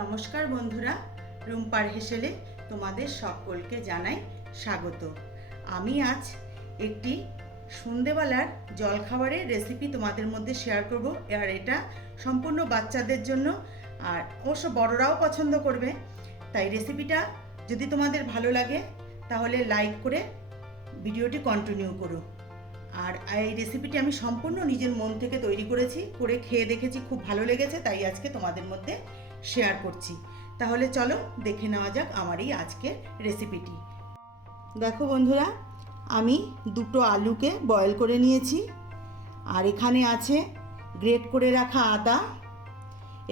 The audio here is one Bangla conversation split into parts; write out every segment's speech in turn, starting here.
নমস্কার বন্ধুরা, রুম্পার হেসেলে তোমাদের সকলকে জানাই স্বাগত। আমি আজ একটি সন্ধেবেলার জলখাবারের রেসিপি তোমাদের মধ্যে শেয়ার করব। আর এটা সম্পূর্ণ বাচ্চাদের জন্য, আর অবশ্য বড়রাও পছন্দ করবে। তাই রেসিপিটা যদি তোমাদের ভালো লাগে তাহলে লাইক করে ভিডিওটি কন্টিনিউ করো। আর এই রেসিপিটি আমি সম্পূর্ণ নিজের মন থেকে তৈরি করেছি, করে খেয়ে দেখেছি, খুব ভালো লেগেছে, তাই আজকে তোমাদের মধ্যে শেয়ার করছি। তাহলে চলো দেখে নেওয়া যাক আমার এই আজকের রেসিপিটি। দেখো বন্ধুরা, আমি দুটো আলুকে বয়েল করে নিয়েছি। আর এখানে আছে গ্রেট করে রাখা আদা,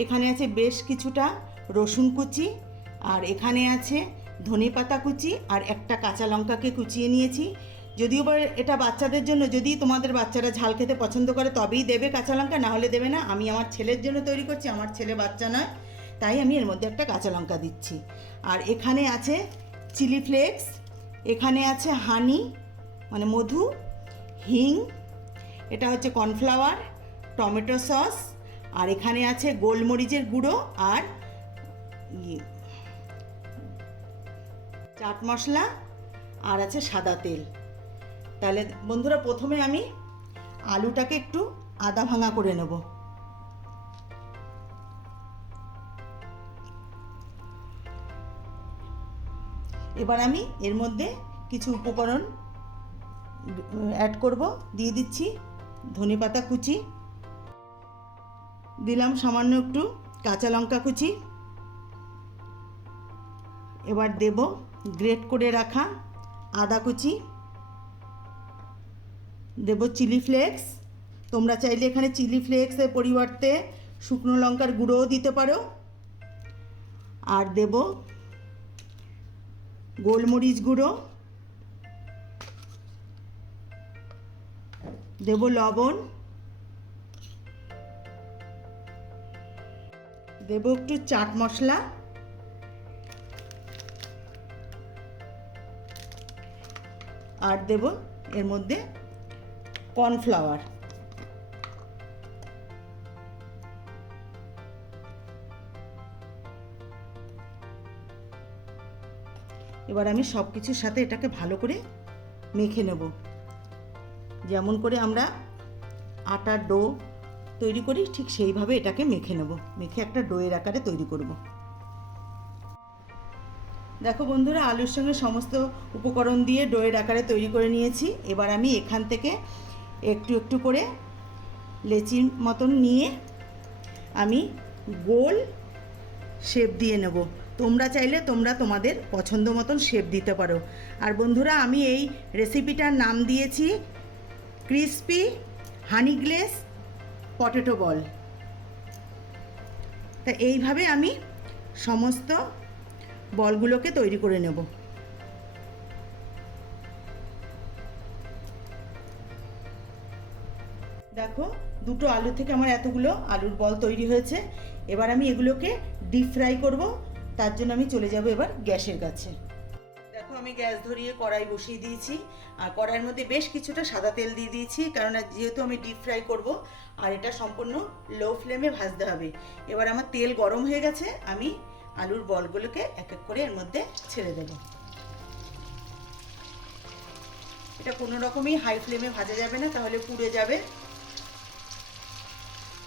এখানে আছে বেশ কিছুটা রসুন কুচি, আর এখানে আছে ধনেপাতা কুচি, আর একটা কাঁচা লঙ্কাকে কুচিয়ে নিয়েছি। যদিও বা এটা বাচ্চাদের জন্য, যদি তোমাদের বাচ্চারা ঝাল খেতে পছন্দ করে তবেই দেবে কাঁচা লঙ্কা, না হলে দেবে না। আমি আমার ছেলের জন্য তৈরি করছি, আমার ছেলে বাচ্চা নয়, তাই আমি এর মধ্যে একটা কাঁচা লঙ্কা দিচ্ছি। আর এখানে আছে চিলি ফ্লেক্স, এখানে আছে হানি মানে মধু, হিং, এটা হচ্ছে কর্নফ্লাওয়ার, টমেটো সস, আর এখানে আছে গোলমরিচের গুঁড়ো আর চাট মশলা, আর আছে সাদা তেল। তাহলে বন্ধুরা, প্রথমে আমি আলুটাকে একটু আদা ভাঙা করে নেব। এবার আমি এর মধ্যে কিছু উপকরণ অ্যাড করব। দিয়ে দিচ্ছি ধনেপাতা কুচি, দিলাম সামান্য একটু কাঁচা লঙ্কা কুচি, এবার দেব গ্রেট করে রাখা আদা কুচি, দেব চিলি ফ্লেক্স। তোমরা চাইলে এখানে চিলি ফ্লেক্সের পরিবর্তে শুকনো লঙ্কার গুঁড়োও দিতে পারো। আর দেব গোলমরিচ গুঁড়ো, দেব লবণ, দেব একটু চাট মশলা, আর দেব এর মধ্যে কর্নফ্লাওয়ার। এবার আমি সব কিছুর সাথে এটাকে ভালো করে মেখে নেব, যেমন করে আমরা আটার ডো তৈরি করি ঠিক সেইভাবে এটাকে মেখে নেব, মেখে একটা ডোয়ের আকারে তৈরি করব। দেখো বন্ধুরা, আলুর সঙ্গে সমস্ত উপকরণ দিয়ে ডোয়ের আকারে তৈরি করে নিয়েছি। এবার আমি এখান থেকে একটু একটু করে লেচির মতন নিয়ে আমি গোল শেপ দিয়ে নেব। তোমরা চাইলে তোমরা তোমাদের পছন্দ মতন শেপ দিতে পারো। আর বন্ধুরা, আমি এই রেসিপিটার নাম দিয়েছি ক্রিসপি হানি গ্লেজ পটেটো বল। তা এইভাবে আমি সমস্ত বলগুলোকে তৈরি করে নেব। দেখো, দুটো আলু থেকে আমার এতগুলো আলুর বল তৈরি হয়েছে। এবার আমি এগুলোকে ডিপ ফ্রাই করব। তার জন্য আমি চলে যাব এবার গ্যাসের কাছে। দেখো, আমি গ্যাস ধরিয়ে কড়াই বসিয়ে দিয়েছি, আর কড়াইয়ের মধ্যে বেশ কিছুটা সাদা তেল দিয়ে দিয়েছি, কারণ যেহেতু আমি ডিপ ফ্রাই করব আর এটা সম্পূর্ণ লো ফ্লেমে ভাজতে হবে। এবার আমার তেল গরম হয়ে গেছে, আমি আলুর বলগুলোকে এক এক করে এর মধ্যে ছেড়ে দেব। এটা কোনো রকমই হাই ফ্লেমে ভাজা যাবে না, তাহলে পুড়ে যাবে।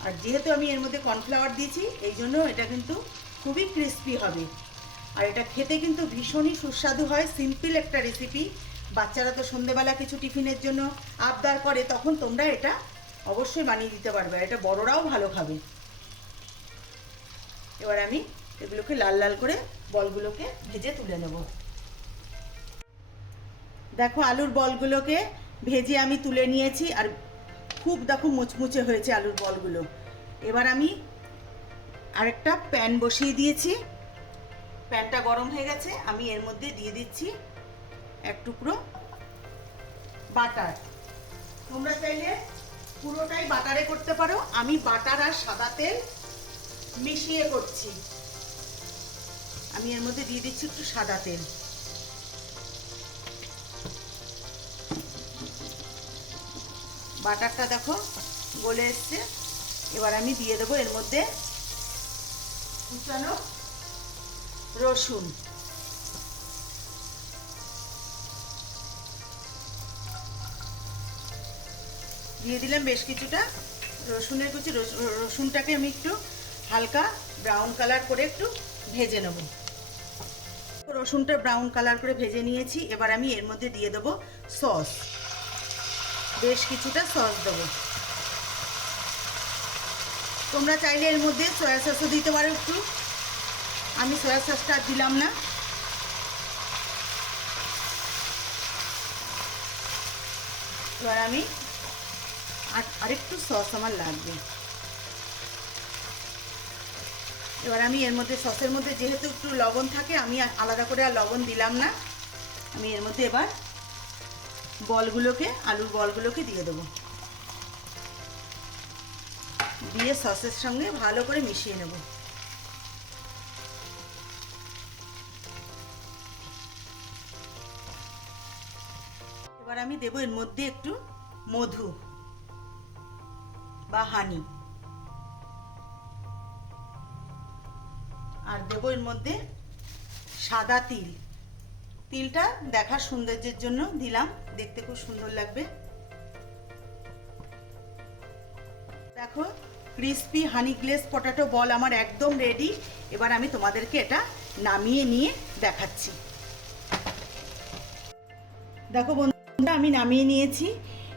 আর যেহেতু আমি এর মধ্যে কর্নফ্লাওয়ার দিয়েছি, এই জন্য এটা কিন্তু খুবই ক্রিস্পি হবে। আর এটা খেতে কিন্তু ভীষণই সুস্বাদু হয়। সিম্পল একটা রেসিপি। বাচ্চারা তো সন্ধেবেলা কিছু টিফিনের জন্য আবদার করে, তখন তোমরা এটা অবশ্যই বানিয়ে দিতে পারবে। এটা বড়রাও ভালো খাবে। এবার আমি এগুলোকে লাল লাল করে বলগুলোকে ভেজে তুলে নেব। দেখো, আলুর বলগুলোকে ভেজে আমি তুলে নিয়েছি, আর খুব দেখো মুচমুচে হয়েছে আলুর বলগুলো। এবার আমি আরেকটা প্যান বসিয়ে দিয়েছি, প্যানটা গরম হয়ে গেছে। আমি এর মধ্যে দিয়ে দিচ্ছি এক টুকরো বাটার। তোমরা চাইলে পুরোটাই বাটারে করতে পারো, আমি বাটার আর সাদা তেল মিশিয়ে করছি। আমি এর মধ্যে দিয়ে দিচ্ছি একটু সাদা তেল। বাটারটা দেখো গলে এসছে। এবার আমি দিয়ে দেবো এর মধ্যে কুচানো রসুন, দিয়ে দিলাম বেশ কিছুটা রসুনের কুচি। রসুনটাকে আমি একটু হালকা ব্রাউন কালার করে একটু ভেজে নেব। রসুনটা ব্রাউন কালার করে ভেজে নিয়েছি। এবার আমি এর মধ্যে দিয়ে দেবো সস, বেশ কিছুটা সস দেবো। তোমরা চাইলে এর মধ্যে সয়া সসও দিতে পারো একটু, আমি সয়া সসটা দিলাম না। এবার আমি আরেকটু সস আমার লাগবে। এবার আমি এর মধ্যে সসের মধ্যে যেহেতু একটু লবণ থাকে, আমি আলাদা করে আর লবণ দিলাম না। আমি এর মধ্যে এবার বলগুলোকে, আলুর বলগুলোকে দিয়ে দেবো, দিয়ে সসের সঙ্গে ভালো করে মিশিয়ে নেব। এবার আমি দেবো এর মধ্যে একটু মধু বা হানি, আর দেবো এর মধ্যে সাদা তিল। তিলটা দেখার সৌন্দর্যের জন্য দিলাম, দেখতে খুব সুন্দর লাগবে। দেখো ক্রিস্পি হানি গ্লেজ পটাটো বল আমার একদম রেডি। এবার আমি তোমাদেরকে এটা নামিয়ে নিয়ে দেখাচ্ছি। দেখো বন্ধুরা, আমি নামিয়ে নিয়েছি।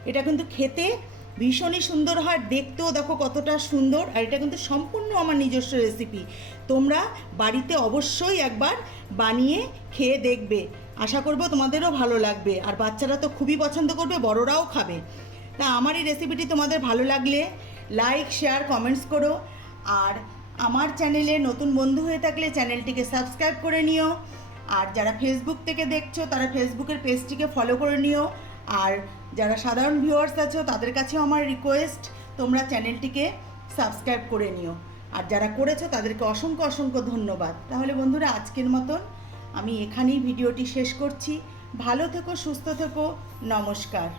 এটা কিন্তু খেতে ভীষণই সুন্দর হয়, দেখতেও দেখো কতটা সুন্দর। আর এটা কিন্তু সম্পূর্ণ আমার নিজস্ব রেসিপি। তোমরা বাড়িতে অবশ্যই একবার বানিয়ে খেয়ে দেখবে, আশা করব তোমাদেরও ভালো লাগবে। আর বাচ্চারা তো খুবই পছন্দ করবে, বড়রাও খাবে। তা আমার এই রেসিপিটি তোমাদের ভালো লাগলে লাইক, শেয়ার, কমেন্টস করো। আর আমার চ্যানেলে নতুন বন্ধু হয়ে থাকলে চ্যানেলটিকে সাবস্ক্রাইব করে নিও। আর যারা ফেসবুক থেকে দেখছো তারা ফেসবুকের পেজটিকে ফলো করে নিও। আর যারা সাধারণ ভিউয়ার্স আছো তাদের কাছেও আমার রিকোয়েস্ট, তোমরা চ্যানেলটিকে সাবস্ক্রাইব করে নিও। আর যারা করেছো তাদেরকে অসংখ্য অসংখ্য ধন্যবাদ। তাহলে বন্ধুরা, আজকের মতন আমি এখানেই ভিডিওটি শেষ করছি। ভালো থেকো, সুস্থ থেকো, নমস্কার।